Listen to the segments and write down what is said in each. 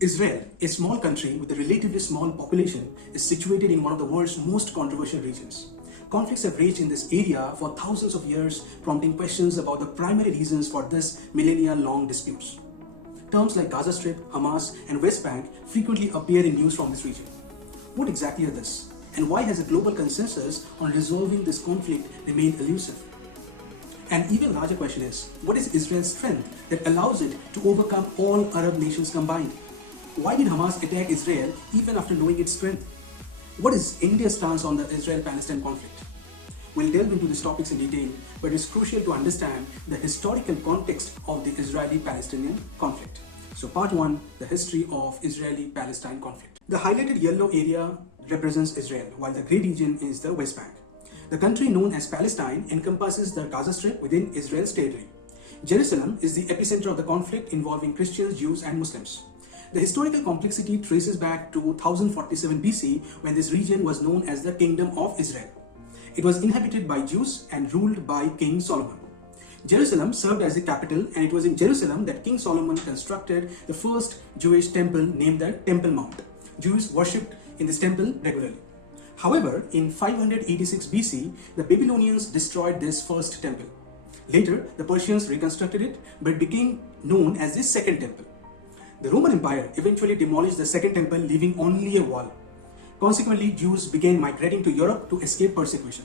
Israel, a small country with a relatively small population, is situated in one of the world's most controversial regions. Conflicts have raged in this area for thousands of years, prompting questions about the primary reasons for this millennia-long disputes. Terms like Gaza Strip, Hamas, and West Bank frequently appear in news from this region. What exactly are this? And why has a global consensus on resolving this conflict remained elusive? An even larger question is, what is Israel's strength that allows it to overcome all Arab nations combined? Why did Hamas attack Israel even after knowing its strength? What is India's stance on the Israel-Palestine conflict? We'll delve into these topics in detail, but it's crucial to understand the historical context of the Israeli-Palestinian conflict. So part 1, the history of Israeli-Palestine conflict. The highlighted yellow area represents Israel, while the grey region is the West Bank. The country known as Palestine encompasses the Gaza Strip within Israel's territory. Jerusalem is the epicenter of the conflict involving Christians, Jews, and Muslims. The historical complexity traces back to 1047 BC when this region was known as the Kingdom of Israel. It was inhabited by Jews and ruled by King Solomon. Jerusalem served as the capital, and it was in Jerusalem that King Solomon constructed the first Jewish temple named the Temple Mount. Jews worshipped in this temple regularly. However, in 586 BC, the Babylonians destroyed this first temple. Later, the Persians reconstructed it, but it became known as the Second Temple. The Roman Empire eventually demolished the Second Temple, leaving only a wall. Consequently, Jews began migrating to Europe to escape persecution.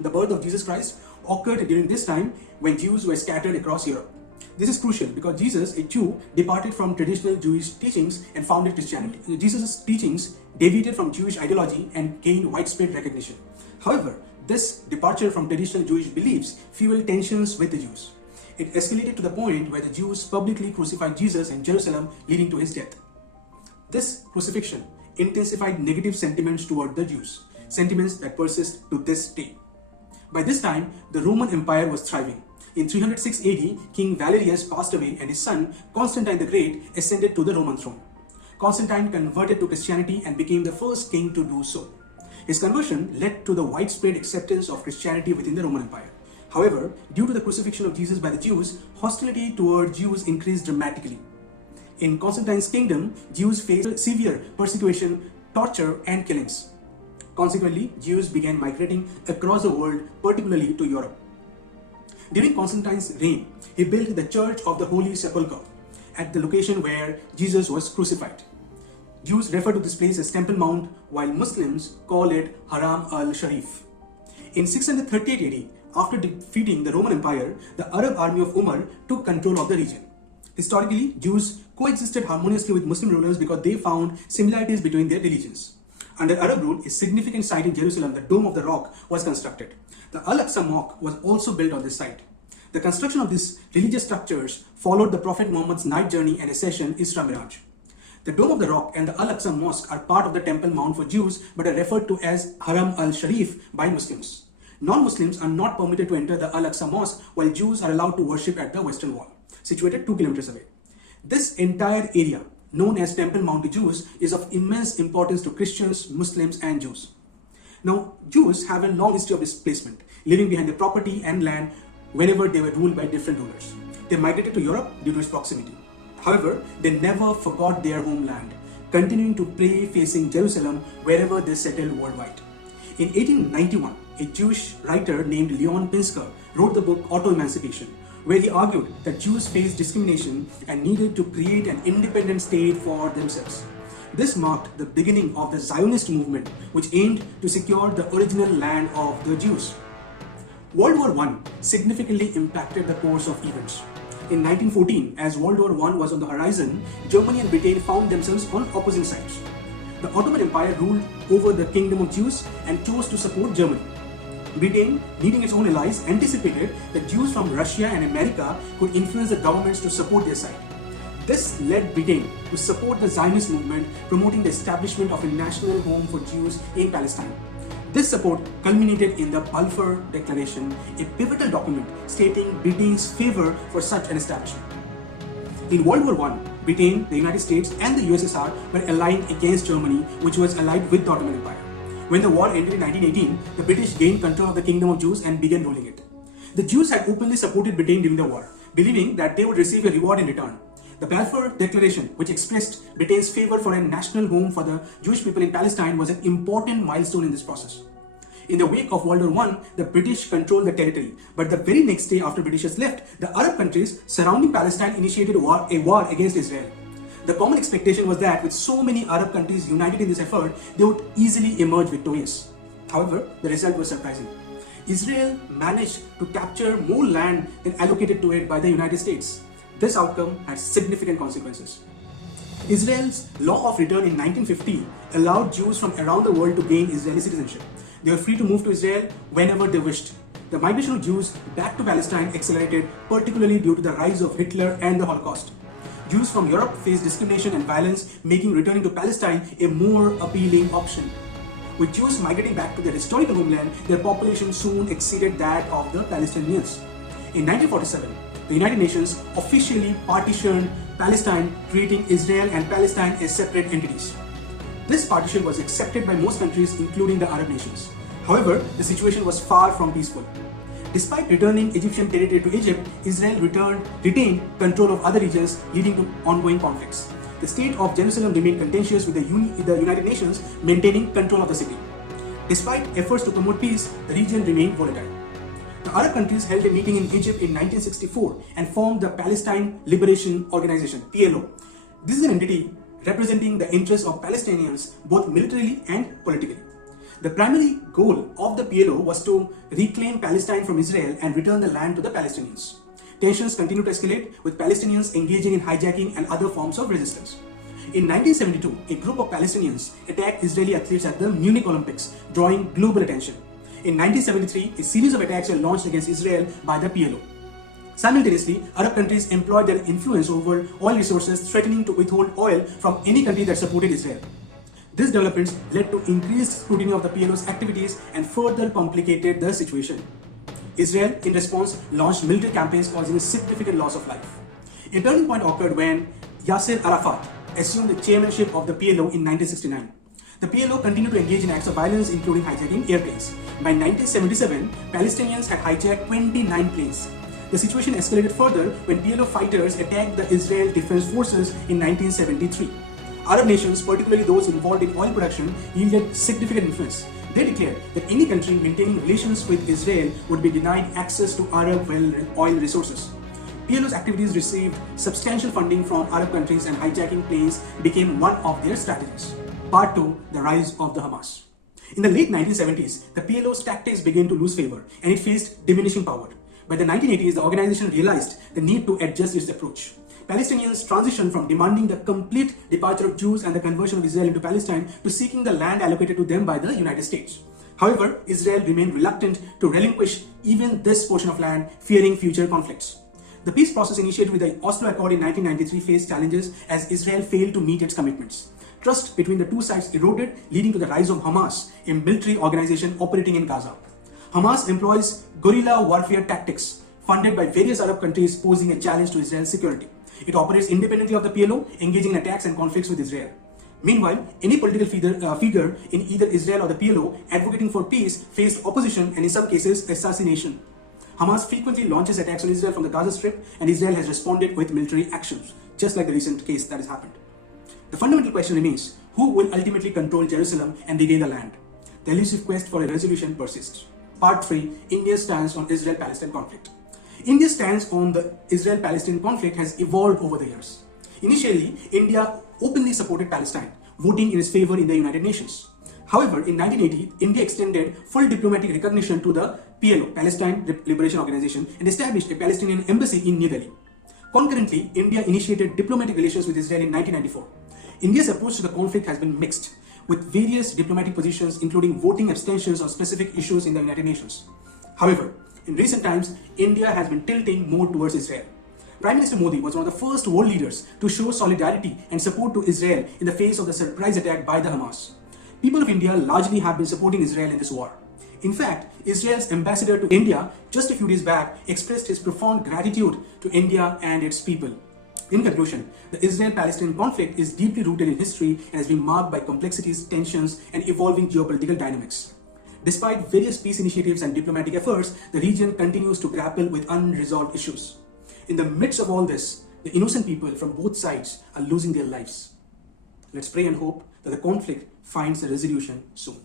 The birth of Jesus Christ occurred during this time when Jews were scattered across Europe. This is crucial because Jesus, a Jew, departed from traditional Jewish teachings and founded Christianity. Jesus' teachings deviated from Jewish ideology and gained widespread recognition. However, this departure from traditional Jewish beliefs fueled tensions with the Jews. It escalated to the point where the Jews publicly crucified Jesus in Jerusalem, leading to his death. This crucifixion intensified negative sentiments toward the Jews, sentiments that persist to this day. By this time, the Roman Empire was thriving. In 306 AD, King Valerius passed away and his son, Constantine the Great, ascended to the Roman throne. Constantine converted to Christianity and became the first king to do so. His conversion led to the widespread acceptance of Christianity within the Roman Empire. However, due to the crucifixion of Jesus by the Jews, hostility toward Jews increased dramatically. In Constantine's kingdom, Jews faced severe persecution, torture, and killings. Consequently, Jews began migrating across the world, particularly to Europe. During Constantine's reign, he built the Church of the Holy Sepulchre at the location where Jesus was crucified. Jews refer to this place as Temple Mount, while Muslims call it Haram al-Sharif. In 638 AD, after defeating the Roman Empire, the Arab army of Umar took control of the region. Historically, Jews coexisted harmoniously with Muslim rulers because they found similarities between their religions. Under Arab rule, a significant site in Jerusalem, the Dome of the Rock, was constructed. The Al-Aqsa Mosque was also built on this site. The construction of these religious structures followed the Prophet Muhammad's night journey and ascension, Isra Miraj. The Dome of the Rock and the Al-Aqsa Mosque are part of the Temple Mount for Jews but are referred to as Haram al-Sharif by Muslims. Non-Muslims are not permitted to enter the Al-Aqsa Mosque, while Jews are allowed to worship at the Western Wall, situated 2 kilometers away. This entire area, known as Temple Mount to Jews, is of immense importance to Christians, Muslims, and Jews. Now, Jews have a long history of displacement, leaving behind their property and land whenever they were ruled by different rulers. They migrated to Europe due to its proximity. However, they never forgot their homeland, continuing to pray facing Jerusalem wherever they settled worldwide. In 1891, a Jewish writer named Leon Pinsker wrote the book Auto-Emancipation, where he argued that Jews faced discrimination and needed to create an independent state for themselves. This marked the beginning of the Zionist movement, which aimed to secure the original land of the Jews. World War I significantly impacted the course of events. In 1914, as World War I was on the horizon, Germany and Britain found themselves on opposing sides. The Ottoman Empire ruled over the Kingdom of Jews and chose to support Germany. Britain, needing its own allies, anticipated that Jews from Russia and America could influence the governments to support their side. This led Britain to support the Zionist movement, promoting the establishment of a national home for Jews in Palestine. This support culminated in the Balfour Declaration, a pivotal document stating Britain's favor for such an establishment. In World War I, Britain, the United States, and the USSR were aligned against Germany, which was allied with the Ottoman Empire. When the war ended in 1918, the British gained control of the Kingdom of Jews and began ruling it. The Jews had openly supported Britain during the war, believing that they would receive a reward in return. The Balfour Declaration, which expressed Britain's favor for a national home for the Jewish people in Palestine, was an important milestone in this process. In the wake of World War I, the British controlled the territory, but the very next day after Britishers left, the Arab countries surrounding Palestine initiated a war against Israel. The common expectation was that with so many Arab countries united in this effort, they would easily emerge victorious. However, the result was surprising. Israel managed to capture more land than allocated to it by the United States. This outcome had significant consequences. Israel's law of return in 1950 allowed Jews from around the world to gain Israeli citizenship. They were free to move to Israel whenever they wished. The migration of Jews back to Palestine accelerated, particularly due to the rise of Hitler and the Holocaust. Jews from Europe faced discrimination and violence, making returning to Palestine a more appealing option. With Jews migrating back to their historical homeland, their population soon exceeded that of the Palestinians. In 1947, the United Nations officially partitioned Palestine, treating Israel and Palestine as separate entities. This partition was accepted by most countries, including the Arab nations. However, the situation was far from peaceful. Despite returning Egyptian territory to Egypt, Israel retained control of other regions, leading to ongoing conflicts. The state of Jerusalem remained contentious, with the United Nations maintaining control of the city. Despite efforts to promote peace, the region remained volatile. The Arab countries held a meeting in Egypt in 1964 and formed the Palestine Liberation Organization, PLO. This is an entity representing the interests of Palestinians both militarily and politically. The primary goal of the PLO was to reclaim Palestine from Israel and return the land to the Palestinians. Tensions continued to escalate, with Palestinians engaging in hijacking and other forms of resistance. In 1972, a group of Palestinians attacked Israeli athletes at the Munich Olympics, drawing global attention. In 1973, a series of attacks were launched against Israel by the PLO. Simultaneously, Arab countries employed their influence over oil resources, threatening to withhold oil from any country that supported Israel. These developments led to increased scrutiny of the PLO's activities and further complicated the situation. Israel, in response, launched military campaigns causing a significant loss of life. A turning point occurred when Yasser Arafat assumed the chairmanship of the PLO in 1969. The PLO continued to engage in acts of violence, including hijacking airplanes. By 1977, Palestinians had hijacked 29 planes. The situation escalated further when PLO fighters attacked the Israel Defense Forces in 1973. Arab nations, particularly those involved in oil production, yielded significant influence. They declared that any country maintaining relations with Israel would be denied access to Arab oil resources. PLO's activities received substantial funding from Arab countries, and hijacking planes became one of their strategies. Part 2. The rise of the Hamas. In the late 1970s, the PLO's tactics began to lose favor, and it faced diminishing power. By the 1980s, the organization realized the need to adjust its approach. Palestinians transitioned from demanding the complete departure of Jews and the conversion of Israel into Palestine to seeking the land allocated to them by the United States. However, Israel remained reluctant to relinquish even this portion of land, fearing future conflicts. The peace process initiated with the Oslo Accord in 1993 faced challenges as Israel failed to meet its commitments. Trust between the two sides eroded, leading to the rise of Hamas, a military organization operating in Gaza. Hamas employs guerrilla warfare tactics funded by various Arab countries, posing a challenge to Israel's security. It operates independently of the PLO, engaging in attacks and conflicts with Israel. Meanwhile, any political figure in either Israel or the PLO advocating for peace faced opposition and in some cases assassination. Hamas frequently launches attacks on Israel from the Gaza Strip, and Israel has responded with military actions, just like the recent case that has happened. The fundamental question remains, who will ultimately control Jerusalem and regain the land? The elusive quest for a resolution persists. Part 3. India's stance on Israel-Palestine conflict. India's stance on the Israel-Palestine conflict has evolved over the years. Initially, India openly supported Palestine, voting in its favor in the United Nations. However, in 1980, India extended full diplomatic recognition to the PLO, Palestine Liberation Organization, and established a Palestinian embassy in New Delhi. Concurrently, India initiated diplomatic relations with Israel in 1994. India's approach to the conflict has been mixed, with various diplomatic positions including voting abstentions on specific issues in the United Nations. However, in recent times, India has been tilting more towards Israel. Prime Minister Modi was one of the first world leaders to show solidarity and support to Israel in the face of the surprise attack by the Hamas. People of India largely have been supporting Israel in this war. In fact, Israel's ambassador to India just a few days back expressed his profound gratitude to India and its people. In conclusion, the Israel-Palestine conflict is deeply rooted in history and has been marked by complexities, tensions, and evolving geopolitical dynamics. Despite various peace initiatives and diplomatic efforts, the region continues to grapple with unresolved issues. In the midst of all this, The innocent people from both sides are losing their lives. Let's pray and hope that the conflict finds a resolution soon.